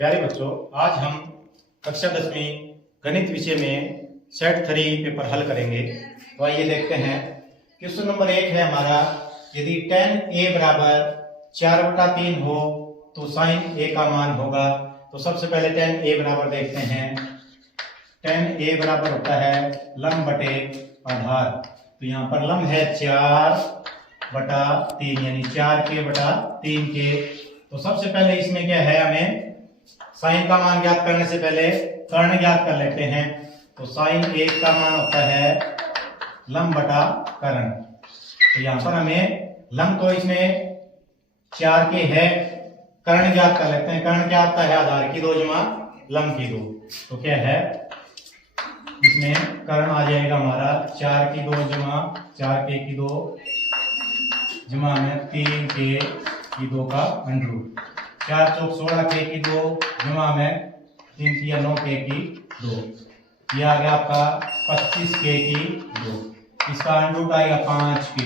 प्यारे बच्चों, आज हम कक्षा 10वीं गणित विषय में सेट 3 पेपर हल करेंगे। तो आइए देखते हैं। क्वेश्चन नंबर 1 है हमारा, यदि tan a बराबर 4/3 हो तो sin a का मान होगा। तो सबसे पहले tan a बराबर देखते हैं। tan a बराबर होता है लंब बटे आधार। तो यहाँ पर लंब है 4/3 यानी 4k/3 के। तो सबसे पहले इसमें क्या है, हमें साइन का मान ज्ञात करने से पहले कर्ण ज्ञात कर लेते हैं। तो साइन 1 का मान होता है लंब बटा कर्ण। तो यहाँ पर हमें लंब तो इसमें 4 के है, कर्ण ज्ञात कर लेते हैं। कर्ण क्या होता है, आधार की 2 जमा लंब की 2। तो क्या है, इसमें कर्ण आ जाएगा हमारा 4 की 2 जमा 4k की 2 जमा में 3k की 2 का अंडर। 4 चौक 16k की 2 जमा में 3 की 9k की 2। यह आ गया आपका 25k की 2। इसका अंडर आएगा 5k।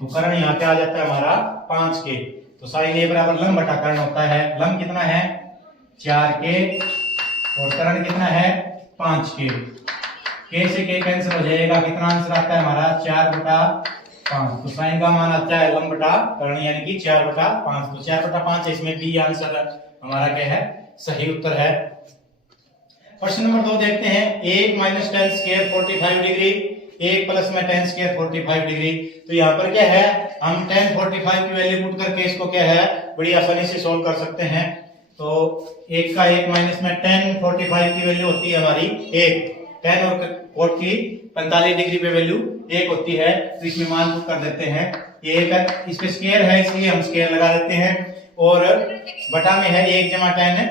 तो कर्ण यहाँ पे आ जाता है हमारा 5k। तो साइन a बराबर लंब बटा कर्ण होता है। लंब कितना है 4k और कर्ण कितना है 5k। k से k कैंसिल हो जाएगा। कितना आंसर आता है हमारा 4/5। तो साइन का मान आता है लंब बटा कर्ण यानी कि 4/5। तो 4/5 इसमें बी आंसर हमारा क्या है, सही उत्तर है। प्रश्न नंबर 2 देखते हैं। 1 - tan स्क्वायर 45 डिग्री, 1 प्लस में tan स्क्वायर 45 डिग्री। तो यहाँ पर क्या है, हम tan 45 की वैल्यू पुट करके इसको क्या है बड़ी आसानी से सोल्व कर सकते हैं। तो 1 का 1 माइनस में tan 45 की वैल्यू होती है हमारी 1। tan और कोट की 45 डिग्री पे वैल्यू 1 होती है। तो इसमें मान पुट कर देते हैं। ये इस पे स्क्वायर है इसलिए हम स्क्वायर लगा देते हैं। और बटा में है 1 जमा tan है।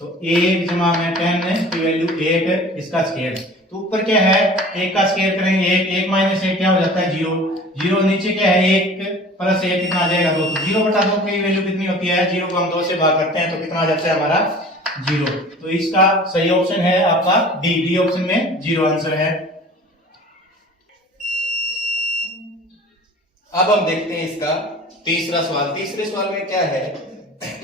तो 1 जमा में tan की वैल्यू 1, इसका स्क्वायर। तो ऊपर क्या है, 1 का स्क्वायर करेंगे 1 माइनस 1 क्या हो जाता है 0। 0 नीचे क्या है 1 प्लस 1 कितना आ जाएगा 2। तो 0/2 की वैल्यू कितनी होती है, 0 को हम 2 से भाग करते हैं तो कितना आ जाता है हमारा 0। तो इसका सही ऑप्शन है आपका डी ऑप्शन में 0 आंसर है। अब हम देखते हैं इसका तीसरा सवाल। तीसरे सवाल में क्या है,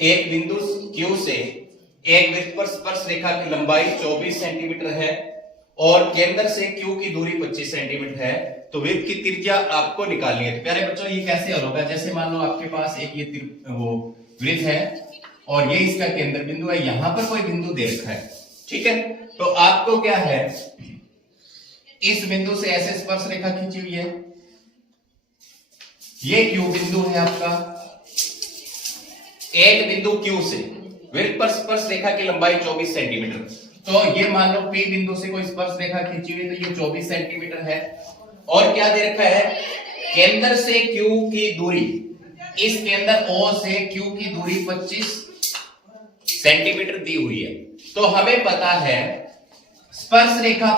एक बिंदु Q से एक वृत्त पर स्पर्श रेखा की लंबाई 24 सेंटीमीटर है और केंद्र से Q की दूरी 25 सेंटीमीटर है। तो वृत्त की त्रिज्या आपको निकालनी है। तो प्यारे बच्चों, ये कैसे हल होगा, जैसे मान लो आपके पास एक ये वो वृत्त है और ये इसका केंद्र बिंदु है। यहां पर कोई बिंदु दे रखा है, ठीक है। तो आपको क्या है, इस बिंदु से ऐसे स्पर्श रेखा खींची हुई है। ये Q बिंदु है आपका। एक बिंदु Q से वृत्त पर स्पर्श रेखा की लंबाई 24 सेंटीमीटर। तो ये मान लो P बिंदु से कोई स्पर्श रेखा खींची हुई है, तो ये 24 सेंटीमीटर है। और क्या दे रखा है, केंद्र से Q की दूरी, इस केंद्र O से Q की दूरी 25 सेंटीमीटर दी हुई है। तो हमें पता है स्पर्श रेखा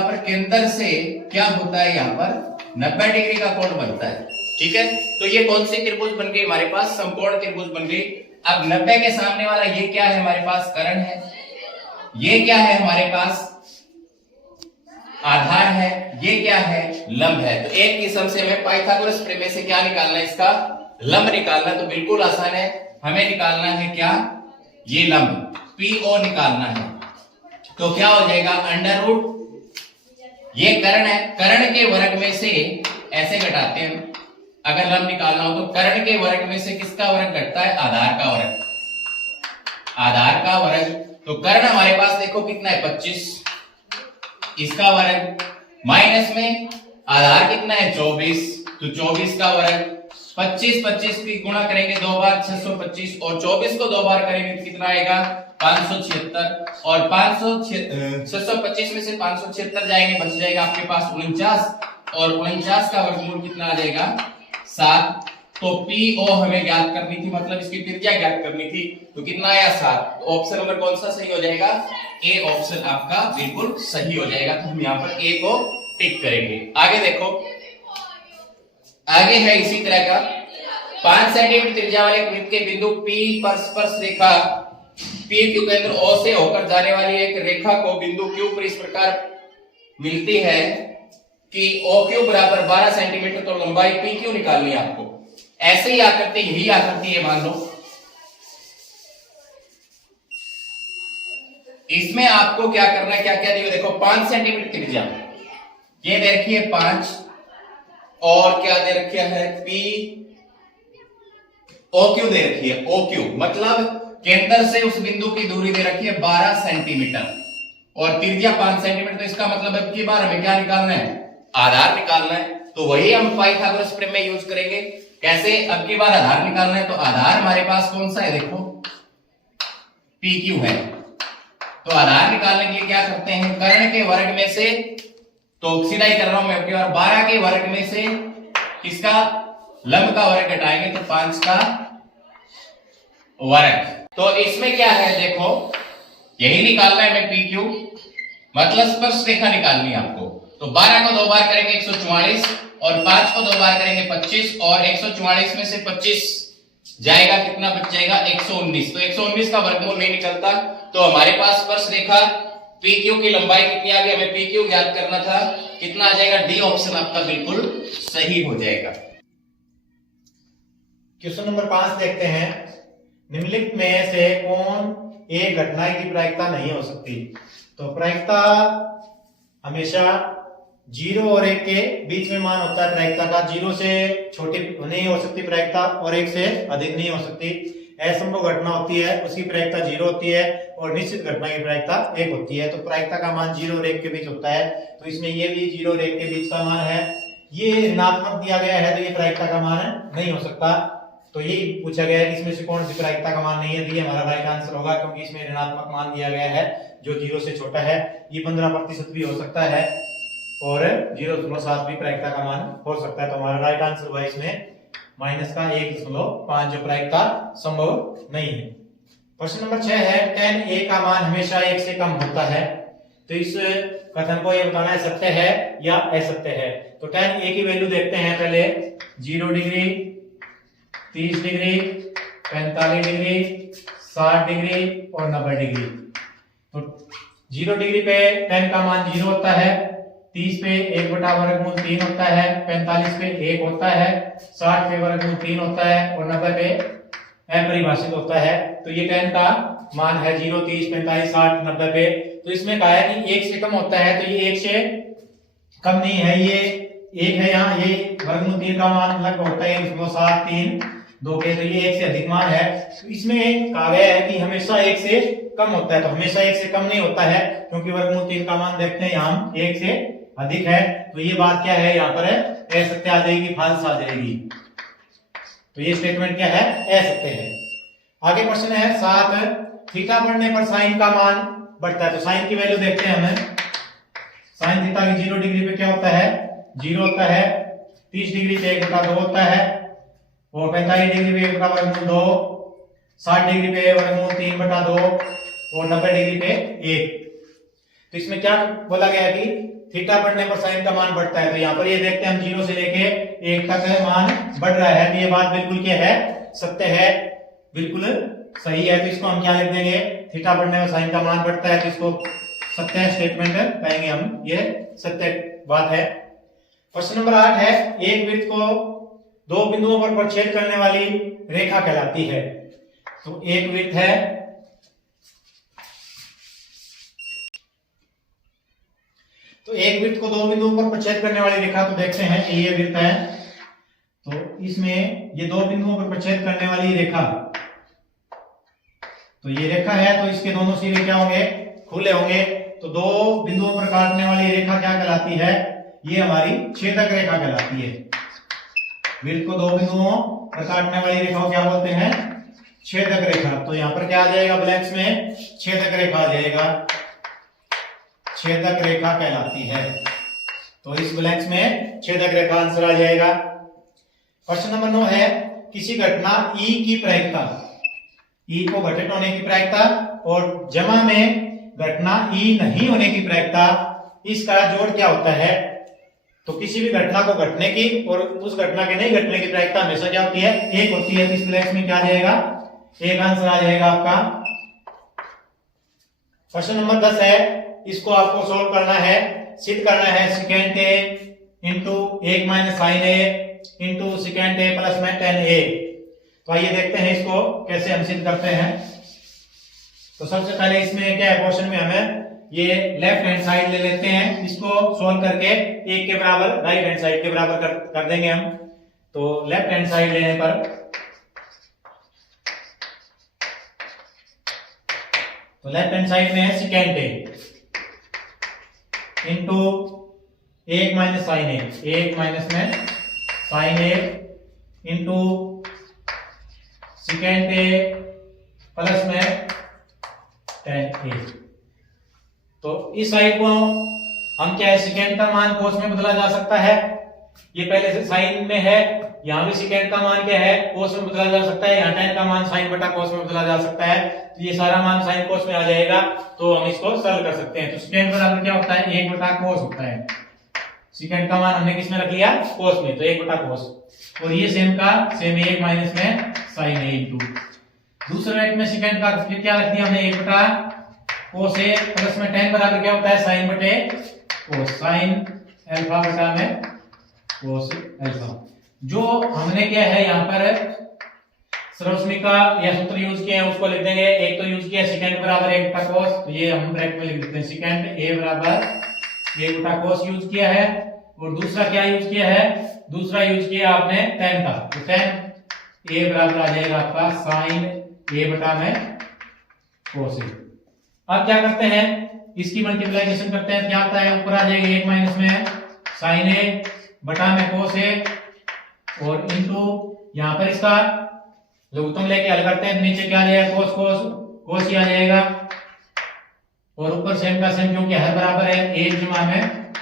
पर केंद्र से क्या होता है, यहां पर 90 डिग्री का कोण बनता है, ठीक है। तो ये कौन सी त्रिभुज बन गई हमारे पास, समकोण त्रिभुज बन गई। अब 90 के सामने वाला ये क्या है हमारे पास, कर्ण है। ये क्या है हमारे पास, आधार है। ये क्या है, लंब है। तो एक किस्म से हमें पाइथागोरस प्रमेय से क्या निकालना है, इसका लंब निकालना। तो बिल्कुल आसान है, हमें निकालना है क्या, ये लंब PO निकालना है। तो क्या हो जाएगा, अंडर रूट, ये कर्ण है, कर्ण के वर्ग में से ऐसे घटाते हैं। अगर लंब निकालना हो तो कर्ण के वर्ग में से किसका वर्ग घटता है, आधार का वर्ग। आधार का वर्ग, तो कर्ण हमारे पास देखो कितना है 25, इसका वर्ग माइनस में आधार कितना है 24, तो 24 का वर्ग। 25 की गुणा करेंगे 2 बार 625 और 24 को 2 बार करेंगे तो कितना आएगा 576। और 625 में से 576 जाएंगे, बच जाएगा आपके पास 49 और 49 का वर्गमूल कितना आ जाएगा 7। तो PO हमें ज्ञात करनी थी, मतलब इसकी त्रिज्या ज्ञात करनी थी। तो कितना आया 7। तो ऑप्शन नंबर कौन सा सही हो जाएगा, A ऑप्शन आपका बिल्कुल सही हो जाएगा। तो हम यहाँ पर A को टिक करेंगे। आगे देखो, आगे है इसी तरह का 5 सेंटीमीटर त्रिज्या वाले वृत्त के बिंदु P पर स्पर्श रेखा P Q केंद्र O से होकर जाने वाली एक रेखा को बिंदु Q पर इस प्रकार मिलती है कि OQ बराबर 12 सेंटीमीटर। तो लंबाई PQ निकालनी है आपको। ऐसे ही आकृति, यही आकृति है मान लो, इसमें आपको क्या करना है, क्या क्या दिया देखो, 5 सेंटीमीटर त्रिज्या, ये दे रखी है 5, और क्या दे रखा है, पी ओ क्यू दे रखी है, ओ क्यू मतलब केंद्र से उस बिंदु की दूरी दे रखी है 12 सेंटीमीटर और त्रिज्या 5 सेंटीमीटर। तो इसका मतलब अब की बार हमें क्या निकालना है, आधार निकालना है। तो वही हम पाइथागोरस प्रमेय में यूज करेंगे। कैसे, अब की बार आधार निकालना है, तो आधार हमारे पास कौन सा है, देखो पी क्यू है। तो आधार निकालने के लिए क्या करते हैं, कर्ण के वर्ग में से, तो सीधा ही कर रहा हूं मैं, अब की बार 12 के वर्ग में से किसका, लंब का वर्ग घटाएंगे तो 5 का वर्ग। तो इसमें क्या है, देखो यही निकालना है हमें पी क्यू, मतलब स्पर्श रेखा निकालनी है आपको। तो 12 को 2 बार करेंगे 144 और 5 को 2 बार करेंगे 25 और 144 में से 25 जाएगा, कितना बच जाएगा 119। तो 119 का वर्गमूल नहीं निकलता। तो हमारे पास स्पर्श रेखा पी क्यू की लंबाई कितनी आ गई, हमें पी क्यू ज्ञात करना था, कितना आ जाएगा, डी ऑप्शन आपका बिल्कुल सही हो जाएगा। क्वेश्चन नंबर 5 देखते हैं। निम्नलिखित में से कौन एक घटना की प्रायिकता नहीं हो सकती। तो प्रायिकता हमेशा 0 और 1 के बीच में मान होता है प्रायिकता का। 0 से छोटी नहीं हो सकती प्रायिकता और 1 से अधिक नहीं हो सकती। असंभव घटना होती है उसकी प्रायिकता 0 होती है और निश्चित घटना की प्रायिकता 1 होती है। तो प्रायिकता का मान 0 और 1 के बीच होता है। तो इसमें ये भी 0 और 1 के बीच का मान है। ये ऋणात्मक दिया गया है तो ये प्रायिकता का मान नहीं हो सकता। तो यही पूछा गया है कि इसमें से कौन सी प्रायिकता का मान नहीं है। ये हमारा राइट आंसर होगा, क्योंकि इसमें ऋणात्मक मान दिया गया है जो 0 से छोटा है। ये 15% भी हो सकता है और 0.7 भी प्रायिकता का मान हो सकता है। तो हमारा राइट आंसर हुआ इसमें माइनस का 1.5, जो प्रायिकता संभव नहीं है। प्रश्न नंबर 6 है, tan a का मान हमेशा 1 से कम होता है। तो इस कथन को ये बताना है सत्य है या असत्य है। तो tan a की वैल्यू देखते हैं पहले। 0 डिग्री, 30 डिग्री, 45 डिग्री, 60 डिग्री और 90 डिग्री। तो 0 डिग्री पे tan का मान 0 होता है, 30 पे 1/वर्गमूल 3 होता है, 45 पे 1 होता है, 60 पे वर्गमूल 3 होता है और 90 पे अपरिभाषित होता है। तो ये tan का मान है 0, 30, 45, 60, 90 पे। तो इसमें कहा है कि 1 से कम होता है, तो ये 1 से कम नहीं है, ये 1 है यहाँ। ये वर्गमूल 3 का मान लगभग होता है इसमें 7, 3, 2 के, तो ये 1 से अधिक मान है। तो इसमें कहा गया है कि हमेशा 1 से कम होता है। तो हमेशा 1 से कम नहीं होता है, क्योंकि वर्गमूल 3 का मान देखते हैं यहाँ 1 से अधिक है। तो ये बात क्या है, यहाँ पर असत्य आ जाएगी, फाल्स आ जाएगी। तो ये स्टेटमेंट क्या है, असत्य है। आगे क्वेश्चन है 7, थीटा बढ़ने पर साइन का मान बढ़ता है। तो साइन की वैल्यू देखते हैं हमें। साइन थीटा की 0 डिग्री पे क्या होता है, 0 होता है, 30 डिग्री पे 1/2 होता है और 45 डिग्री पे 1/2, 60 डिग्री पे वर्गमूल 3/2 और 90 डिग्री पे 1। तो इसमें क्या बोला गया कि थीटा बढ़ने पर साइन का मान बढ़ता है। तो यहाँ पर ये देखते हैं हम 0 से लेके 1 तक मान बढ़ रहा है। तो ये बात बिल्कुल क्या है, सत्य है, बिल्कुल सही है। तो इसको हम क्या लिख देंगे, थीटा बढ़ने पर साइन का मान बढ़ता है, तो इसको सत्य स्टेटमेंट कहेंगे हम, ये सत्य बात है। प्रश्न नंबर 8 है, एक वृत्त को 2 बिंदुओं पर प्रच्छेद करने वाली रेखा कहलाती है। तो एक वृत्त है, तो एक वृत्त को 2 बिंदुओं पर प्रच्छेद करने वाली रेखा, तो देखते हैं कि ये वृत्त है, तो इसमें ये 2 बिंदुओं पर प्रच्छेद करने वाली रेखा, तो ये रेखा है, तो इसके दोनों सिरे क्या होंगे, खुले होंगे। तो 2 बिंदुओं पर काटने वाली रेखा क्या कहलाती है, ये हमारी छेदक रेखा कहलाती है। वृत्त को 2 बिंदुओं पर काटने वाली रेखा को क्या बोलते हैं, छेदक रेखा। तो यहां पर क्या आ जाएगा, ब्लैंक्स में छेदक रेखा आ जाएगा, छेदक रेखा कहलाती है। तो इस ब्लैंक्स में छेदक रेखा आंसर आ जाएगा। प्रश्न नंबर 9 है, किसी घटना ई की प्रायिकता, ई को घटित होने की प्रायिकता और जमा में घटना ई नहीं होने की प्रायिकता, इसका जोड़ क्या होता है। तो किसी भी घटना को घटने की और उस घटना के नहीं घटने की प्रायिकता हमेशा क्या होती है, 1 होती है। तो इस ब्लैंक्स में क्या आ जाएगा, 1 आंसर आ जाएगा आपका। प्रश्न नंबर 10 है, इसको आपको सोल्व करना है, सिद्ध करना है सेकेंड ए इंटू 1 माइनस साइन ए इंटू सेकेंड ए प्लस में tan a। तो आइए देखते हैं इसको कैसे हम सिद्ध करते हैं। तो सबसे पहले इसमें क्या है, क्वेश्चन में हमें ये लेफ्ट हैंड साइड ले लेते हैं, इसको सोल्व करके एक के बराबर राइट हैंड साइड के बराबर कर देंगे हम। तो लेफ्ट हैंड साइड लेने पर तो लेफ्ट हैंड साइड में है सेकेंड ए इंटू 1 माइनस साइन ए, 1 माइनस में साइन ए इंटू सेकेंड ए प्लस में tan ए। तो इस साइड को हम क्या है, सेकेंड का मान कोस में बदला जा सकता है, ये पहले से साइन में है, यहाँ भी सेकेंड का मान क्या है, कोस में बदला जा सकता है, यहाँ tan का मान साइन बटा कोस में बदला जा सकता है। तो ये सारा मान साइन कोस में आ जाएगा, तो हम इसको सरल कर सकते हैं। तो सेकेंड बराबर क्या होता है, 1 बटा कोस होता है। सेकेंड का मान हमने किस में रख लिया, कोस में, तो 1 बटा कोस। और ये सेम का सेम 1 माइनस में साइन ए इंटू दूसरे रेट में सेकेंड का फिर क्या रख दिया हमने, 1 बटा कोस ए प्लस में tan बराबर क्या होता है, साइन बटे कोस, साइन अल्फा बटा में कोस अल्फा। जो हमने क्या है यहाँ पर सर्वसमीका या सूत्र यूज किए हैं उसको लिख देंगे। एक तो यूज किया सेकंड बराबर 1 बटा कोस, तो ये हम ब्रैकेट में लिख देते हैं, सेकंड a बराबर 1 बटा कोस यूज किया है। और दूसरा क्या यूज किया है, दूसरा यूज किया आपने tan का, तो tan a बराबर आ जाएगा आपका साइन a बटा में कोस a। अब क्या करते हैं, इसकी मल्टीप्लिकेशन करते हैं, क्या आता है, ऊपर आ जाएगा 1 माइनस में साइन a बटा में कोस a और इंटू यहाँ पर इसका लघुत्तम लेके हल करते हैं, नीचे क्या आ जाएगा, कोस कोस कोस ही आ जाएगा और ऊपर सेम का सेम क्योंकि हर बराबर है, 1 जमा में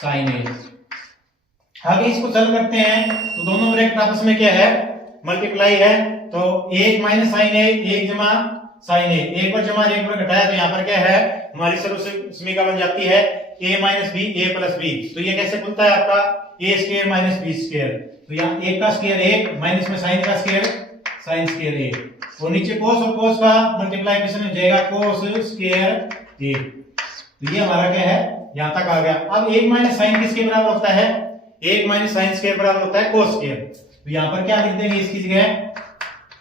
साइन ए। आगे इसको सरल करते हैं तो दोनों ब्रैकेट आपस में क्या है, मल्टीप्लाई है, तो 1 माइनस साइन ए, 1 जमा साइन ए, एक बार जमा एक बार घटाया, तो यहाँ पर क्या है, हमारी सर्वसमीका बन जाती है a minus b a plus b. तो ये कैसे खुलता है आपका, a square minus b square, तो यहाँ 1 का स्क्वायर 1 माइनस में साइन का स्क्वायर साइन स्क्वायर ए, और नीचे कोस और कोस का मल्टीप्लिकेशन हो जाएगा कोस स्क्वायर ए। तो ये हमारा क्या है, यहाँ तक आ गया। अब 1 माइनस साइन किसके बराबर होता है, 1 माइनस साइन स्क्वायर बराबर होता है कोस स्क्वायर। तो यहाँ पर क्या लिख देंगे, इसकी जगह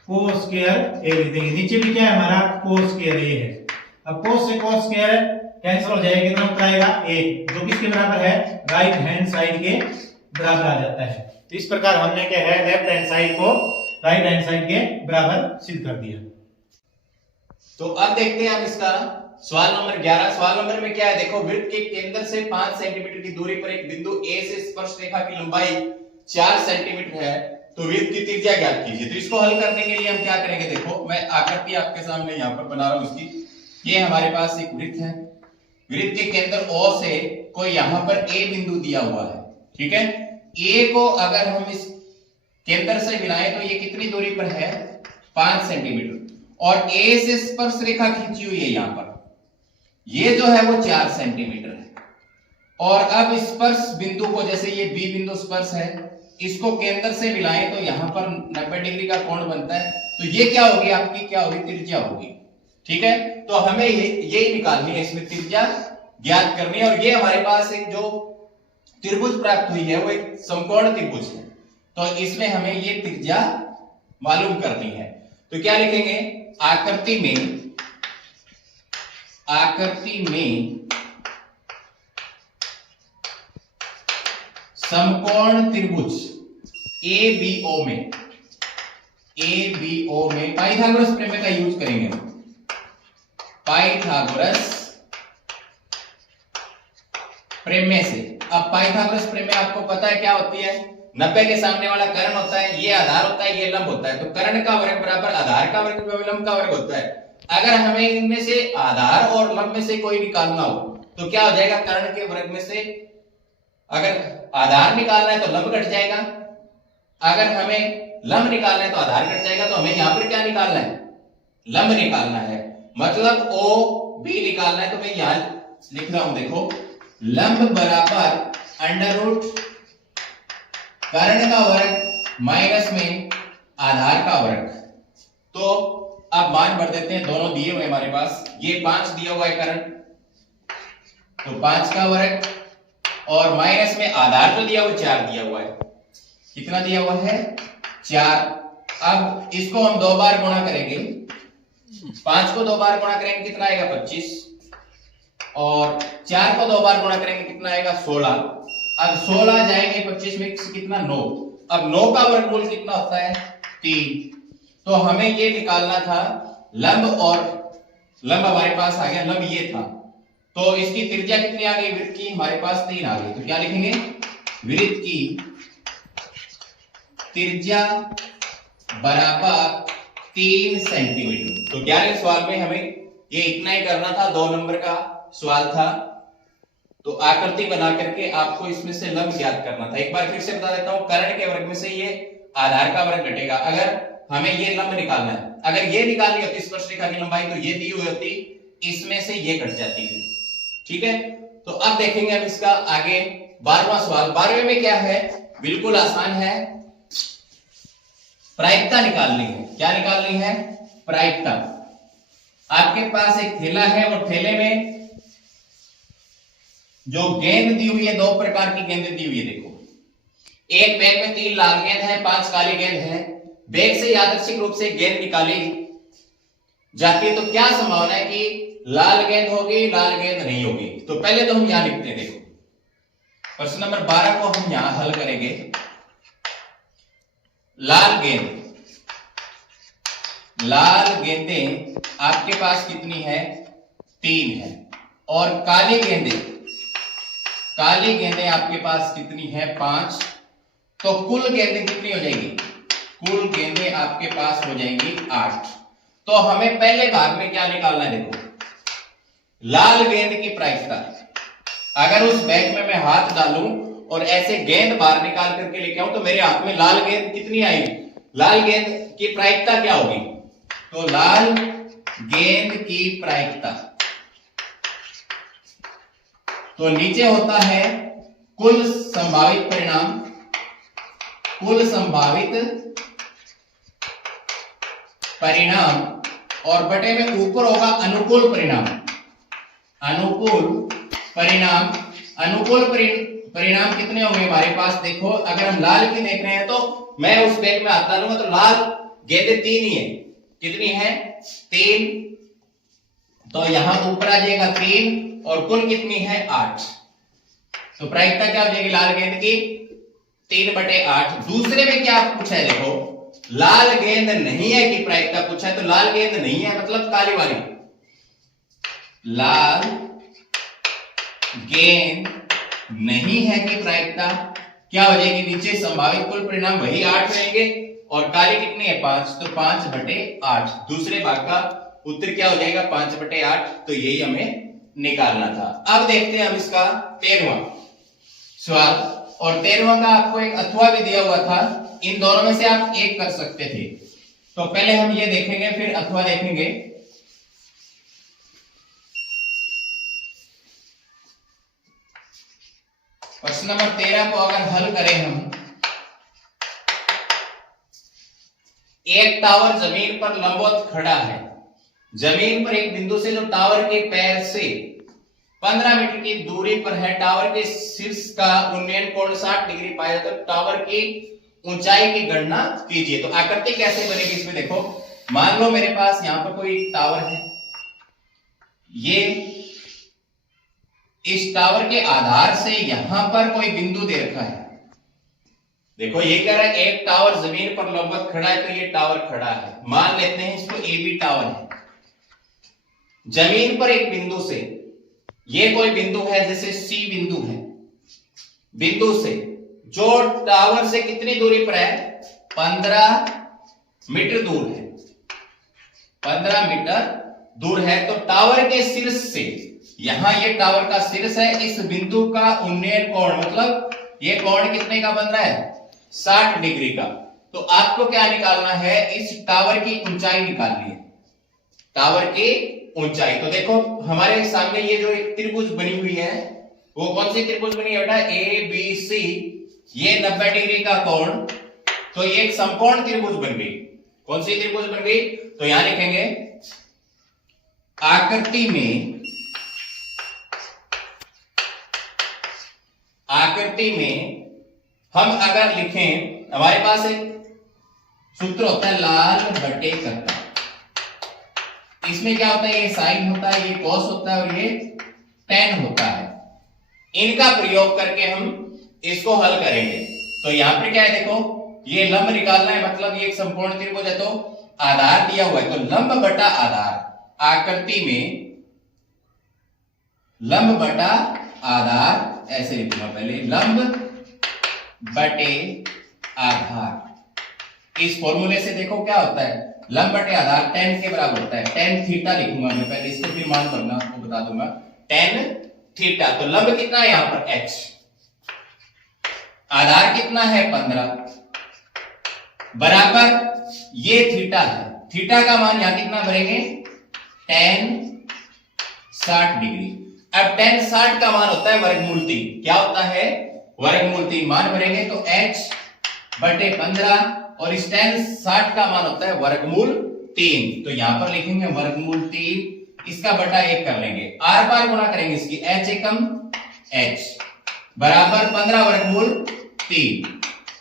कोस स्क्वायर ए लिख देंगे, नीचे भी क्या है हमारा कोस स्क्वायर ए है। अब कोस से कोस स्क्वायर कैंसिल हो जाएगा, कितना उत्तर आएगा 1, जो किसके बराबर है, राइट हैंड साइड के बराबर आ जाता है। तो इस प्रकार हमने क्या है, लेफ्ट हैंड साइड को राइट हैंड साइड के बराबर सिद्ध कर दिया। तो अब देखते हैं हम इसका सवाल नंबर 11। सवाल नंबर में क्या है, देखो वृत्त के केंद्र से 5 सेंटीमीटर की दूरी पर एक बिंदु A से स्पर्श रेखा की लंबाई 4 सेंटीमीटर है, तो वृत्त की त्रिज्या ज्ञात कीजिए। तो इसको हल करने के लिए हम क्या करेंगे, देखो मैं आकृति आपके सामने यहाँ पर बना रहा हूं इसकी। ये हमारे पास एक वृत्त है, वृत्त के केंद्र O से कोई यहाँ पर A बिंदु दिया हुआ है, ठीक है। A को अगर हम इस केंद्र से मिलाएं तो ये कितनी दूरी पर है, 5 सेंटीमीटर, और A से स्पर्श रेखा खींची हुई है यहाँ पर, ये जो है वो 4 सेंटीमीटर है। और अब स्पर्श बिंदु को, जैसे ये B बिंदु स्पर्श है, इसको केंद्र से मिलाएं तो यहाँ पर 90 डिग्री का कोण बनता है। तो ये क्या होगी, आपकी क्या होगी, त्रिज्या होगी, ठीक है। तो हमें ये निकालनी है, इसमें त्रिज्या ज्ञात करनी है। और ये हमारे पास एक जो त्रिभुज प्राप्त हुई है वो एक समकोण त्रिभुज है, तो इसमें हमें ये त्रिज्या मालूम करनी है। तो क्या लिखेंगे, आकृति में समकोण त्रिभुज ABO में पाइथागोरस प्रमेय का यूज करेंगे। पाइथागोरस प्रमेय से, अब पाइथागोरस प्रमेय आपको पता है क्या होती है, 90 के सामने वाला कर्ण होता है, ये आधार होता है, ये लंब होता है। तो कर्ण का वर्ग बराबर आधार का वर्ग लंब का वर्ग होता है। अगर हमें इनमें से आधार और लंब में से कोई निकालना हो तो क्या हो जाएगा, कर्ण के वर्ग में से अगर आधार निकालना है तो लंब घट जाएगा, अगर हमें लंब निकालना है तो आधार घट जाएगा। तो हमें यहां पर क्या निकालना है, लंब निकालना है, मतलब OB निकालना है। तो मैं यहां लिख रहा हूं, देखो लंब बराबर अंडर रूट कर्ण का वर्ग माइनस में आधार का वर्ग। तो अब मान भर देते हैं, दोनों दिए हुए हमारे पास, ये 5 दिया हुआ है कर्ण, तो 5 का वर्ग और माइनस में आधार तो दिया हुआ 4 दिया हुआ है, कितना दिया हुआ है 4। अब इसको हम 2 बार गुणा करेंगे 5 को 2 बार गुणा करेंगे कितना आएगा 25, और 4 को 2 बार गुणा करेंगे कितना आएगा 16। अब 16 जाएंगे 25 में कितना 9। अब 9 का वर्गमूल कितना होता है 3। तो हमें ये निकालना था लंब, और लंब हमारे पास आ गया, लंब ये था। तो इसकी त्रिज्या कितनी आ गई वृत्त की, हमारे पास 3 आ गई। तो क्या लिखेंगे, वृत्त की त्रिज्या बराबर 3 सेंटीमीटर। तो 11वें सवाल में हमें ये इतना ही करना था, 2 नंबर का सवाल था। तो आकृति बना करके आपको इसमें से लंब ज्ञात करना था। एक बार फिर से बता देता हूं, कर्ण के वर्ग में से ये आधार का वर्ग घटेगा। अगर हमें ये लंब निकालना है, अगर ये निकालनी होती स्पर्शरेखा की लंबाई, तो ये दी हुई होती, इसमें से ये कट जाती है। ठीक है, तो अब देखेंगे हम इसका आगे 12वां सवाल। 12वें में क्या है, बिल्कुल आसान है, प्रायिकता निकालनी है। क्या निकालनी है, प्रायिकता। आपके पास एक थैला है और थैले में जो गेंद दी हुई है, 2 प्रकार की गेंद दी हुई है। देखो, एक बैग में 3 लाल गेंद है, 5 काली गेंद है। बैग से यादृच्छिक रूप से गेंद निकाली जाती है, तो क्या संभावना है कि लाल गेंद होगी, लाल गेंद नहीं होगी। तो पहले तो हम यहां लिखते हैं। देखो, प्रश्न नंबर 12 को हम यहां हल करेंगे। लाल गेंद, लाल गेंदें आपके पास कितनी है 3 है, और काली गेंदें, काली गेंदें आपके पास कितनी है 5। तो कुल गेंदें कितनी हो जाएगी, कुल गेंदें आपके पास हो जाएंगी 8। तो हमें पहले भाग में क्या निकालना है, देखो, लाल गेंद की प्रायिकता। अगर उस बैग में मैं हाथ डालूं और ऐसे गेंद बाहर निकाल करके लेके आऊं, तो मेरे हाथ में लाल गेंद कितनी आएगी, लाल गेंद की प्रायिकता क्या होगी। तो लाल गेंद की प्रायिकता, तो नीचे होता है कुल संभावित परिणाम, कुल संभावित परिणाम, और बटे में ऊपर होगा अनुकूल परिणाम, अनुकूल परिणाम। अनुकूल परिणाम कितने होंगे हमारे पास, देखो, अगर हम लाल की देख रहे हैं तो मैं उस बैग में हाथ डालूंगा तो लाल गेंदें 3 ही है। कितनी है 3। तो यहां ऊपर आ जाएगा 3, और कुल कितनी है 8। तो प्रायिकता क्या हो जाएगी लाल गेंद की 3/8। दूसरे में क्या पूछा है, देखो, लाल गेंद नहीं है कि प्रायिकता पूछा है। तो लाल गेंद नहीं है मतलब काली वाली, लाल गेंद नहीं है कि प्रायिकता क्या हो जाएगी, नीचे संभावित कुल परिणाम वही 8 रहेंगे, और काली कितनी है 5। तो 5/8। दूसरे भाग का उत्तर क्या हो जाएगा 5/8। तो यही हमें निकालना था। अब देखते हैं हम इसका 13वां सवाल, और 13वां का आपको एक अथवा भी दिया हुआ था। इन दोनों में से आप एक कर सकते थे। तो पहले हम ये देखेंगे, फिर अथवा देखेंगे। प्रश्न नंबर 13 को अगर हल करें हम, एक टावर जमीन पर लंबवत खड़ा है। जमीन पर एक बिंदु से जो टावर के पैर से 15 मीटर की दूरी पर है, टावर के शीर्ष का उन्नयन कोण 60 डिग्री पाया जाता है। टावर की ऊंचाई की गणना कीजिए। तो आकृति कैसे बनेगी इसमें, देखो, मान लो मेरे पास यहां पर कोई टावर है, ये इस टावर के आधार से यहां पर कोई बिंदु दे रखा है। देखो, ये कह रहा है एक टावर जमीन पर लंबवत खड़ा है, तो ये टावर खड़ा है। मान लेते हैं इसको ए बी टावर है। जमीन पर एक बिंदु से, ये कोई बिंदु है जैसे सी बिंदु है, बिंदु से जो टावर से कितनी दूरी पर है 15 मीटर दूर है, 15 मीटर दूर है। तो टावर के शीर्ष से, यहां ये टावर का शीर्ष है, इस बिंदु का उन्नयन कोण, मतलब ये कोण कितने का बन रहा है 60 डिग्री का। तो आपको क्या निकालना है, इस टावर की ऊंचाई निकालनी है, टावर की ऊंचाई। तो देखो हमारे सामने ये जो एक त्रिभुज बनी हुई है, वो कौन सी त्रिभुज बनी है बेटा, ए बी सी, ये 90 डिग्री का कोण। तो ये एक समकोण त्रिभुज बन गई। कौन सी त्रिभुज बन गई, तो यहां लिखेंगे आकृति में, आकृति में हम अगर लिखें, हमारे पास एक सूत्र होता है लाल बटे कत्ता। इसमें क्या होता है, ये साइन होता है, ये कॉस होता है और ये टेन होता है। इनका प्रयोग करके हम इसको हल करेंगे। तो यहां पर क्या है, देखो ये लंब निकालना है, मतलब ये एक संपूर्ण त्रिभुज है, तो आधार दिया हुआ है, तो लंब बटा आधार, आकृति में लंब बटा आधार ऐसे लिखूंगा पहले, लंब बटे आधार। इस फॉर्मूले से देखो क्या होता है, लंब बटे आधार tan के बराबर होता है, tan थीटा लिखूंगा मैं पहले, इसको फिर मान करना आपको बता दूंगा, tan थीटा। तो लंब कितना है यहां पर h, आधार कितना है 15, बराबर ये थीटा है, थीटा का मान यहां कितना भरेंगे, tan 60 डिग्री। अब tan 60 का मान होता है वर्गमूल 3, क्या होता है, वर्गमूल 3, मान भरेंगे तो h बटे 15, और इस tan 60 का मान होता है वर्गमूल 3, तो यहां पर लिखेंगे वर्गमूल 3, इसका बटा 1 कर लेंगे, आर पार गुणा करेंगे इसकी, h एकम h बराबर 15 वर्गमूल 3,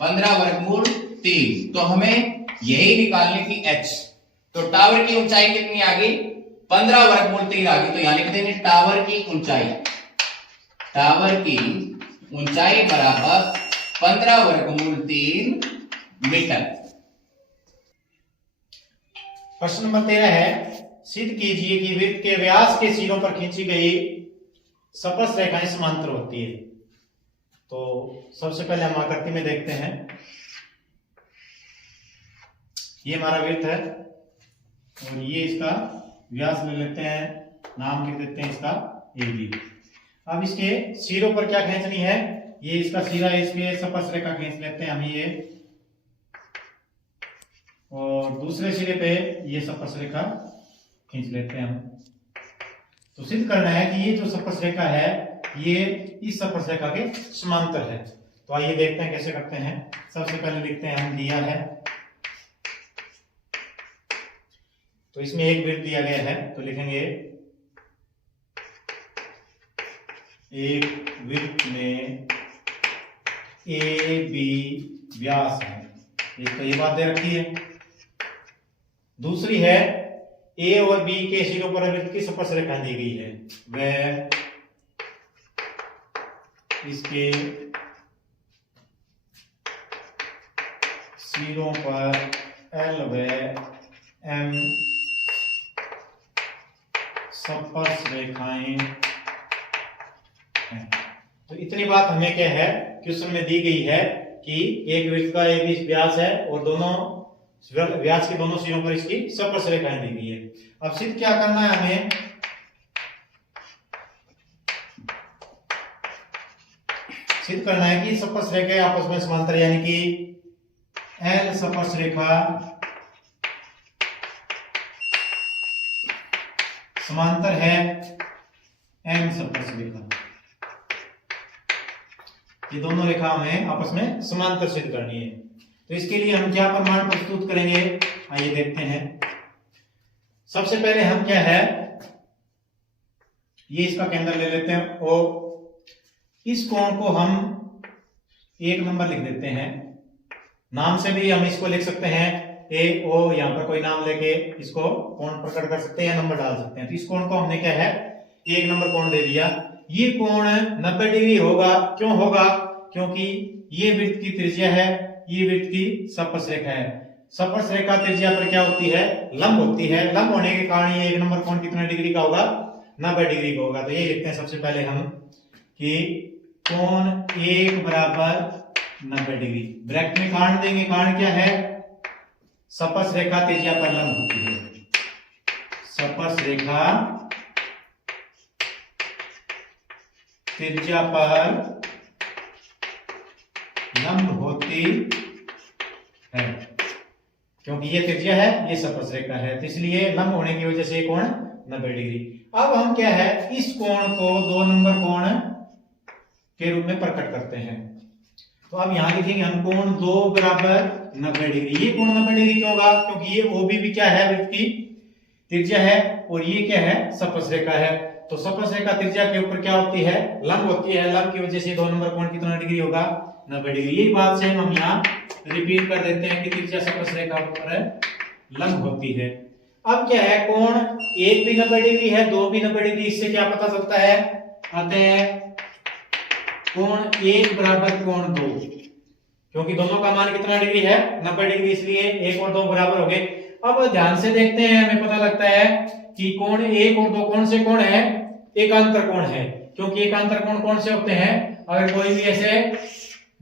15 वर्गमूल 3, तो हमें यही निकालनी थी h। तो टावर की ऊंचाई कितनी आ गई, 15 वर्गमूल 3 आ गई, तो यहां लिख देंगे टावर की ऊंचाई, टावर की ऊंचाई बराबर 15 वर्गमूल 3 मीटर। प्रश्न नंबर 13 है, सिद्ध कीजिए कि वृत्त के व्यास के सिरों पर खींची गई स्पर्श रेखाएं समांतर होती है। तो सबसे पहले हम आकृति में देखते हैं, ये हमारा वृत्त है और ये इसका व्यास ले लेते हैं, नाम लिख देते हैं इसका AB। अब इसके सिरों पर क्या खींचनी है, ये इसका सिरा है, इसके स्पर्श रेखा खींच लेते हैं हम ये, और दूसरे सिरे पे ये स्पर्श रेखा खींच लेते हैं हम। तो सिद्ध करना है कि ये जो स्पर्श रेखा है ये इस स्पर्श रेखा के समांतर है। तो आइए देखते हैं कैसे करते हैं। सबसे पहले लिखते हैं हम, दिया है तो इसमें एक वृत्त दिया गया है, तो लिखेंगे एक वृत्त में AB व्यास है, तो ये बात दे रखी है। दूसरी है A और B के सिरों पर वृत्त की स्पर्श रेखा दी गई है, वह इसके सिरों पर L व M स्पर्श रेखाएं हैं। तो इतनी बात हमें क्या है, क्वेश्चन में दी गई है कि एक वृत्त का AB व्यास है और दोनों व्यास के दोनों सिरों पर इसकी स्पर्श रेखाएं दी गई है। अब सिद्ध क्या करना है हमें, सिद्ध करना है कि स्पर्श रेखाएं आपस में समांतर, यानी कि L स्पर्श रेखा समांतर है M स्पर्श रेखा। ये दोनों रेखा हमें आपस में समांतर सिद्ध करनी है। तो इसके लिए हम क्या प्रमाण प्रस्तुत करेंगे, आइए देखते हैं। सबसे पहले हम क्या है, ये इसका केंद्र ले लेते हैं और इस कोण को हम 1 नंबर लिख देते हैं। नाम से भी हम इसको लिख सकते हैं AO, यहां पर कोई नाम लेके इसको कोण प्रकट कर सकते हैं या नंबर डाल सकते हैं। तो इस कोण को हमने क्या है 1 नंबर कोण दे दिया। ये कोण 90 डिग्री होगा, क्यों होगा, क्योंकि ये वृत्त की त्रिज्या है, ये वृत्त की स्पर्श रेखा है। स्पर्श रेखा त्रिज्या पर क्या होती है, लंब होती है। लंब होने के कारण ये 1 नंबर कोण कितने डिग्री का होगा, 90 डिग्री का होगा। तो ये लिखते हैं सबसे पहले हम कि कोण 1 बराबर 90 डिग्री। ब्रैकेट में कारण देंगे, कारण क्या है, स्पर्श रेखा त्रिज्या पर लंब होती है। स्पर्श रेखा त्रिज्या पर लंब होती है, क्योंकि ये त्रिज्या है, ये स्पर्श रेखा है, तो इसलिए लंब होने की वजह से कोण 90 डिग्री। अब हम क्या है, इस कोण को 2 नंबर कोण के रूप में प्रकट करते हैं। तो अब यहां लिखेंगे हम कोण 2 बराबर 90 डिग्री। ये कोण 90 डिग्री क्यों होगा, क्योंकि ये OB भी क्या है, वृत्त की त्रिज्या है, और ये क्या है, स्पर्श रेखा है। तो स्पर्श रेखा त्रिज्या के ऊपर क्या होती है, लंब होती है। लंब की वजह से 2 नंबर कोण कितना डिग्री होगा, 90 डिग्री। यही बात से हम यहाँ रिपीट कर देते हैं कि त्रिज्या स्पर्श रेखा पर लंब होती है। अब क्या है, कोण एक भी 90 डिग्री है, दो भी 90 डिग्री। इससे क्या पता चलता है, अतः कोण एक बराबर कोण दो, क्योंकि दोनों का मान कितना डिग्री है, 90 डिग्री, इसलिए एक और दो बराबर हो गए। अब ध्यान से देखते हैं, हमें पता लगता है कि कोण एक और दो कौन से कोण है, एकांतर कोण है, क्योंकि एकांतर कोण कौन से होते हैं, अगर कोई भी ऐसे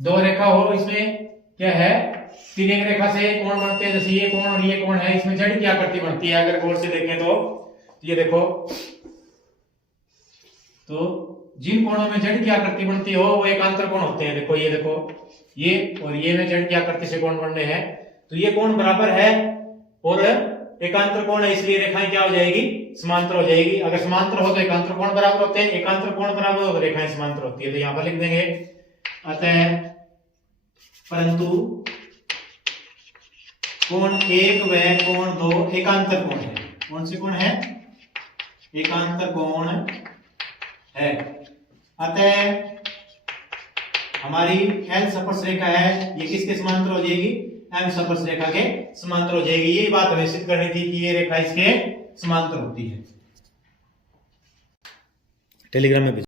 दो रेखा हो, इसमें क्या है, तिर्यक रेखा से कोण बनते हैं, जैसे ये कोण और ये कोण है, इसमें जड़ की आकृति बनती है। अगर गौर से देखें तो ये देखो, तो जिन कोणों में जड़ की आकृति बनती हो वो एकांतर कोण होते हैं। देखो ये देखो, ये और ये में जड़ की आकृति से कोण बन रहे हैं, तो ये कोण बराबर है और एकांतर कोण है, इसलिए रेखाएं क्या हो जाएगी, समांतर हो जाएगी। अगर समांतर हो तो एकांतर कोण बराबर होते हैं, एकांतर कोण बराबर हो तो रेखाएं समांतर होती है। तो यहां पर लिख देंगे, अतः परंतु कोण एक व कोण दो एकांतर कोण है। कौन से कोण है, एकांतर कोण है। अतः हमारी L स्पर्श रेखा है, ये किसके समांतर हो जाएगी, M स्पर्श रेखा के समांतर हो जाएगी। ये बात हमें सिद्ध करनी थी कि ये रेखा इसके समांतर होती है। टेलीग्राम में